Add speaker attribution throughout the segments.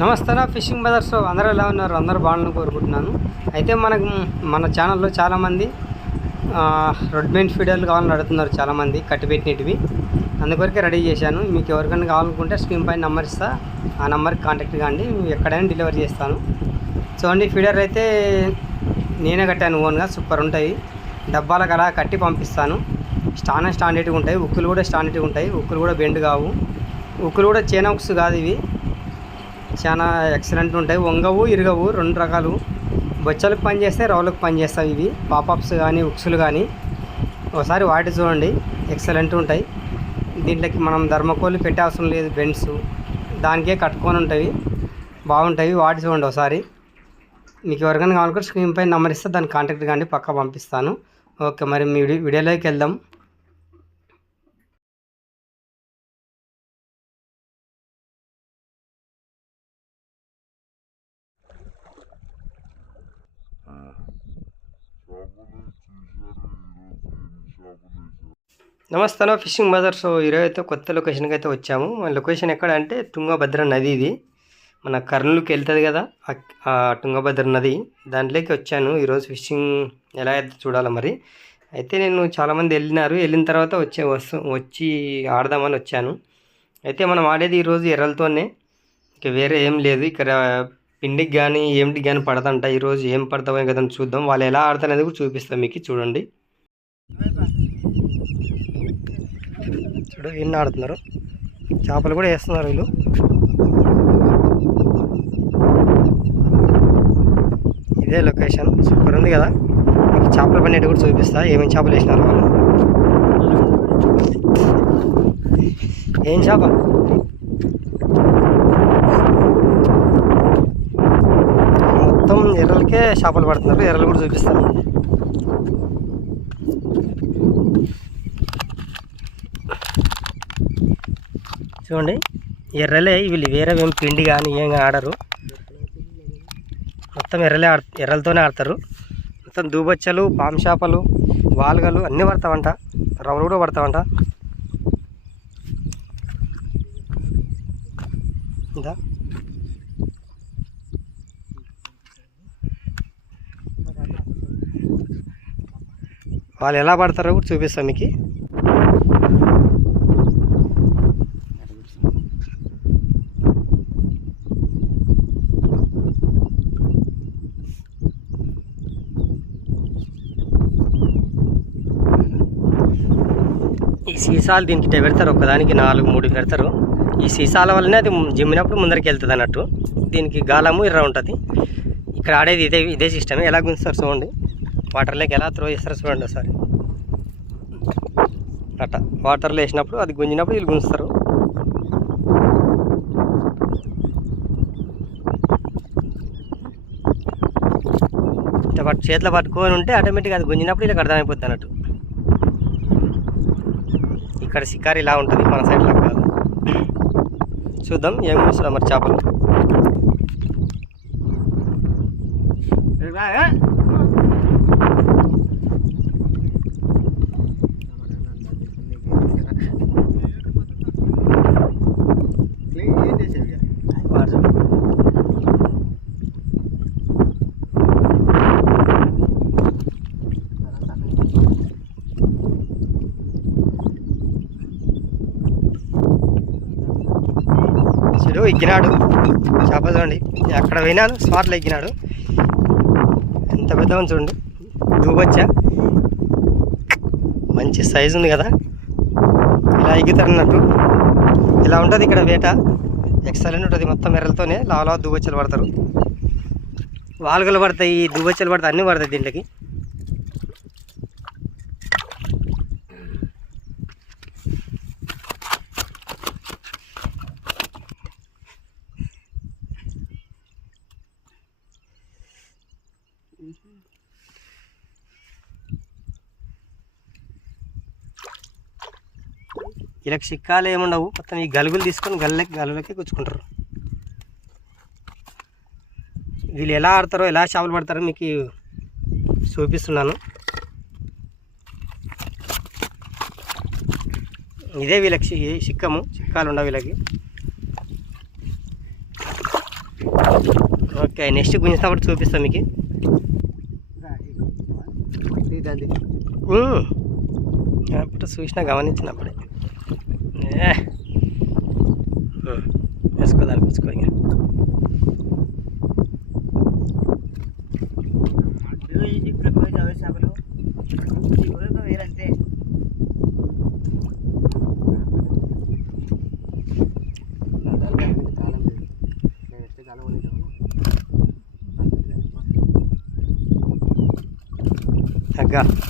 Speaker 1: నమస్తే fishing brothers. అందరూ ఎలా ఉన్నారు? అందరూ బాగుండాలని కోరుకుంటున్నాను. అయితే మనకు మన ఛానల్లో చాలామంది రెడ్మెంట్ ఫీడర్లు కావాలని అడుగుతున్నారు చాలామంది కట్టిపెట్టినవి అందుకొరకే రెడీ చేశాను. మీకు ఎవరికైనా కావాలనుకుంటే స్క్రీన్ పైన నెంబర్ ఇస్తా. ఆ నెంబర్కి కాంటాక్ట్ కాండి. ఎక్కడైనా డెలివరీ చేస్తాను. చూడండి ఫీడర్ అయితే నేనే కట్టాను ఓన్గా. సూపర్ ఉంటాయి. డబ్బాలకు అలా కట్టి పంపిస్తాను. స్టాండ్ స్టాండర్డ్గా ఉంటాయి. ఉక్కులు కూడా స్టాండర్డ్గా ఉంటాయి. ఉక్కులు కూడా బెండ్ కావు. ఉక్కులు కూడా చైనా ఉక్స్ కాదు ఇవి. చాలా ఎక్సలెంట్ ఉంటాయి. వంగవు ఇరగవు రెండు రకాలు. బొచ్చలకు పనిచేస్తే రవ్వలకు పనిచేస్తాయి ఇవి. పాపప్స్ కానీ ఉక్సులు కానీ ఒకసారి వాటి చూడండి. ఎక్సలెంట్ ఉంటాయి. దీంట్లోకి మనం ధర్మకోలు పెట్టే అవసరం లేదు. బెండ్స్ దానికే కట్టుకొని ఉంటాయి. బాగుంటాయి. వాటి చూడండి ఒకసారి. మీకు ఎవరికైనా కావాలనుకుంటే స్క్రీన్ పై నెంబర్ ఇస్తే దాన్ని కాంటాక్ట్ కానీ పక్కా పంపిస్తాను. ఓకే మరి మీ వీడియోలోకి వెళ్దాం. నమస్తే ఫిషింగ్ మదర్స్ ఈరోజు అయితే కొత్త లొకేషన్కి అయితే వచ్చాము. మన లొకేషన్ ఎక్కడ అంటే తుంగభద్ర నది ఇది. మన కర్నూలుకి వెళ్తుంది కదా ఆ- తుంగభద్ర నది. దాంట్లోకి వచ్చాను. ఈరోజు ఫిషింగ్ ఎలా అయితే చూడాలి మరి. అయితే నేను చాలామంది వెళ్ళినారు. వెళ్ళిన తర్వాత వచ్చే వస్తు వచ్చి ఆడదామని వచ్చాను. అయితే మనం ఆడేది ఈరోజు ఎర్రలతోనే. ఇక వేరే ఏం లేదు. ఇక్కడ పిండికి కానీ ఏమిటికి కానీ పడదంట. ఈరోజు ఏం పడతామో కదా చూద్దాం. వాళ్ళు ఎలా ఆడతారనేది కూడా చూపిస్తాం మీకు. చూడండి. చూడు ఎన్ని ఆడుతున్నారు. చేపలు కూడా వేస్తున్నారు వీళ్ళు. ఇదే లొకేషన్. సూపర్ ఉంది కదా. మీకు చేపలు పన్నెట్టు కూడా చూపిస్తా. ఏమేమి చేపలు వేసినారు వాళ్ళు. ఏం చేప? మొత్తం ఎర్రలకే చేపలు పడుతున్నారు. ఎర్రలు కూడా చూపిస్తాను. చూడండి. ఎర్రలే వీళ్ళు వేరే ఏం పిండి కానీ ఏం ఆడరు. మొత్తం ఎర్రలే ఆడ ఎర్రలతోనే ఆడతారు. మొత్తం దూబచ్చలు పాము చేపలు వాలుగలు అన్నీ పడతామంట రవ్వలు కూడా పడతామంట ఇందా. వాళ్ళు ఎలా పడతారో కూడా చూపిస్తాం మీకు. సీసాలు దీనికి ఇట్లా పెడతారు ఒకదానికి నాలుగు మూడు పెడతారు ఈ సీసాల వల్లనే అది జిమ్మినప్పుడు ముందరికి వెళ్తుంది అన్నట్టు. దీనికి గాలము ఎర్ర ఉంటుంది. ఇక్కడ ఆడేది ఇదే ఇదే సిస్టమే. ఎలా గుంజుతారు చూడండి. వాటర్లోకి ఎలా త్రో చేస్తారు చూడండి ఒకసారి. అట్ట. వాటర్లో వేసినప్పుడు అది గుంజినప్పుడు వీళ్ళు గుంజుతారు. చేతిలో పట్టుకొని ఉంటే ఆటోమేటిక్గా అది గుంజినప్పుడు ఇలా అర్థమైపోద్ది అన్నట్టు. ఇక్కడ షికారు ఇలా ఉంటుంది మన సైడ్లో కాదు. చూద్దాం ఏం చూస్తాం మరి చేపలు? చూడు ఎగ్గినాడు చేప చూడండి. అక్కడ పోయినాను స్పాట్లో ఎగ్గినాడు ఎంత పెద్ద చూడండి. దూబొచ్చా మంచి సైజు ఉంది కదా. ఇలా ఎగ్గుతారన్నట్టు ఇలా ఉంటుంది ఇక్కడ వేట. ఎక్సలెంట్ ఉంటుంది మొత్తం ఎర్రలతోనే. లావలా దూబచ్చలు పడతారు. వాలుగలు పడతాయి దూబచ్చలు పడతాయి అన్నీ పడతాయి దీంట్లోకి. వీళ్ళకి చిక్కాలు ఏముండవు. మొత్తం ఈ గలుగులు తీసుకొని గల్లకి గలులకి కూర్చుకుంటారు. వీళ్ళు ఎలా ఆడతారో ఎలా చేపలు పడతారో మీకు చూపిస్తున్నాను. ఇదే వీళ్ళకి చిక్కము చిక్కాలు ఉండవు వీళ్ళకి.
Speaker 2: ఓకే నెక్స్ట్ గుంజినప్పుడు చూపిస్తాం మీకు. చూసినా గమనించినప్పుడే. ね。う
Speaker 3: ん。安くなるコツコ
Speaker 1: イが。
Speaker 2: Yeah.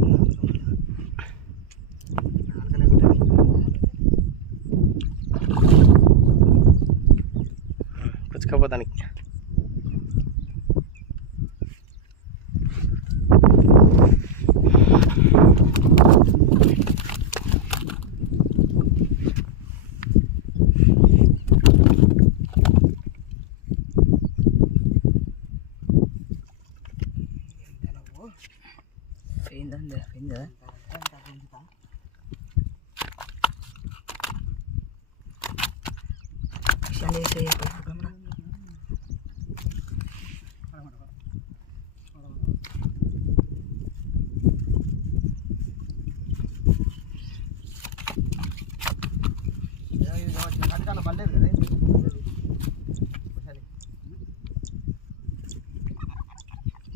Speaker 3: పోయిందండి పోయిందా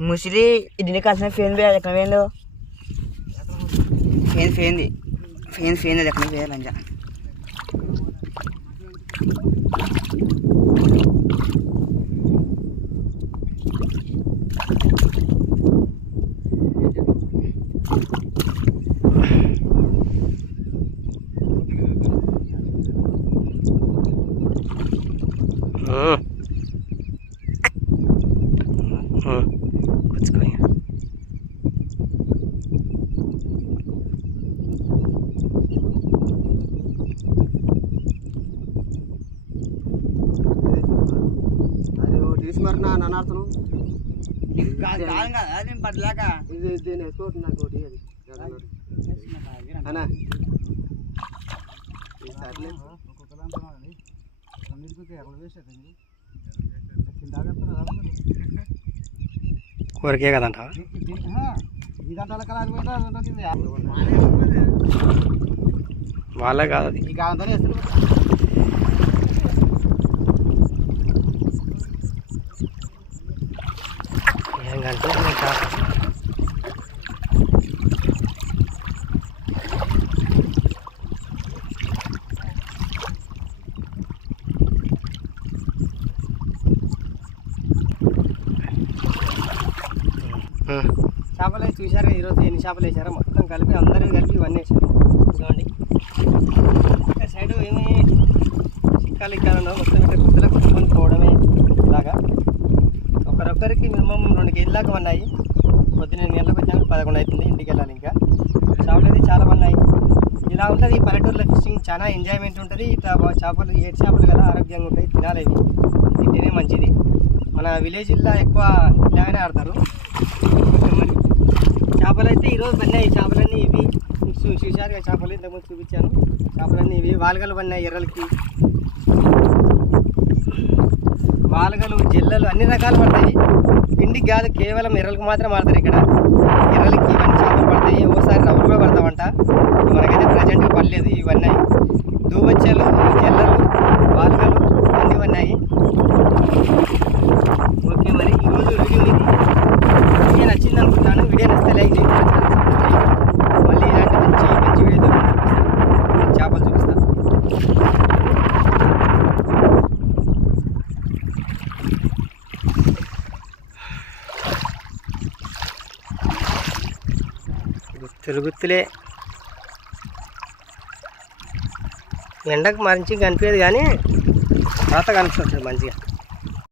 Speaker 3: ముసిలి దీనికి కాసిన ఫేన్ వేయాలి ఎక్కడ వేయండు ఫేన్ ఫేన్ది ఫేన్ ఫేన్ అది ఎక్కడ వేయాలి అంజా
Speaker 2: పుచ్చుకో ఇక.
Speaker 1: అది తీసి మరి నా
Speaker 3: పడ్లాగా
Speaker 1: ఇది దీని వేసుకోవద్దు నాకు ఒకటి అది. అనా సర్లే.
Speaker 2: కూరకే కదంట వాళ్ళే కాదు అది
Speaker 1: ఈ కాలంతో వేస్తారు
Speaker 2: ఏం కనిపిస్తుంది కాక ఉమ్.
Speaker 1: చేపలు అయితే చూసారా ఈరోజు ఎన్ని చేపలు వేసారో మొత్తం కలిపి అందరూ కలిపి ఇవన్నీ వేసారు చూడండి ఇక్కడ సైడ్ ఏమి చిక్కాలు ఇక్కడ మొత్తం ఇక్కడ గుర్తులకు కొట్టుకొని పోవడమే ఇలాగా. ఒకరొక్కరికి మినిమం రెండు కేజీల దాకా ఉన్నాయి పొద్దున్న గంటలకు వచ్చాక పదకొండు అవుతుంది ఇంటికి వెళ్ళాలి ఇంకా. చేపలు అయితే చాలా ఉన్నాయి ఇలా ఉంటుంది పల్లెటూరులో ఫిషింగ్. చాలా ఎంజాయ్మెంట్ ఉంటుంది. ఇట్లా చేపలు ఏడు చేపలు కదా ఆరోగ్యంగా ఉంటాయి తినాలి ఇవి తింటేనే మంచిది. మన విలేజ్లో ఎక్కువ ఇలాగనే ఆడతారు. మరి చేపలు అయితే ఈరోజు పడినాయి. చేపలన్నీ ఇవి. చూ- చూశారుగా చేపలు ఇంతకుముందు చూపించాను. చేపలన్నీ ఇవి. వాలగలు పడినాయి ఎర్రలకి. వాలగలు జిల్లలు అన్ని రకాలు పడతాయి పిండికి కాదు కేవలం ఎర్రలకు మాత్రం ఆడతారు ఇక్కడ ఎర్రలకి ఇవన్నీ చేపలు పడతాయి ఓసారి రవ్వలు కూడా పడతామంట మనకైతే ప్రజెంట్ పడలేదు ఇవన్నీ దూబచ్చలు జల్లలు వాలుగలు అన్నీ ఉన్నాయి ఓకే మరి ఈరోజు వీడియో ఇది వీడియో నచ్చింది అనుకుంటాను వీడియో నచ్చితే లైక్ చేయండి తిరుగుతులే ఎండకు మంచిగా కనిపించదు కానీ తర్వాత కనిపిస్తుంది మంచిగా.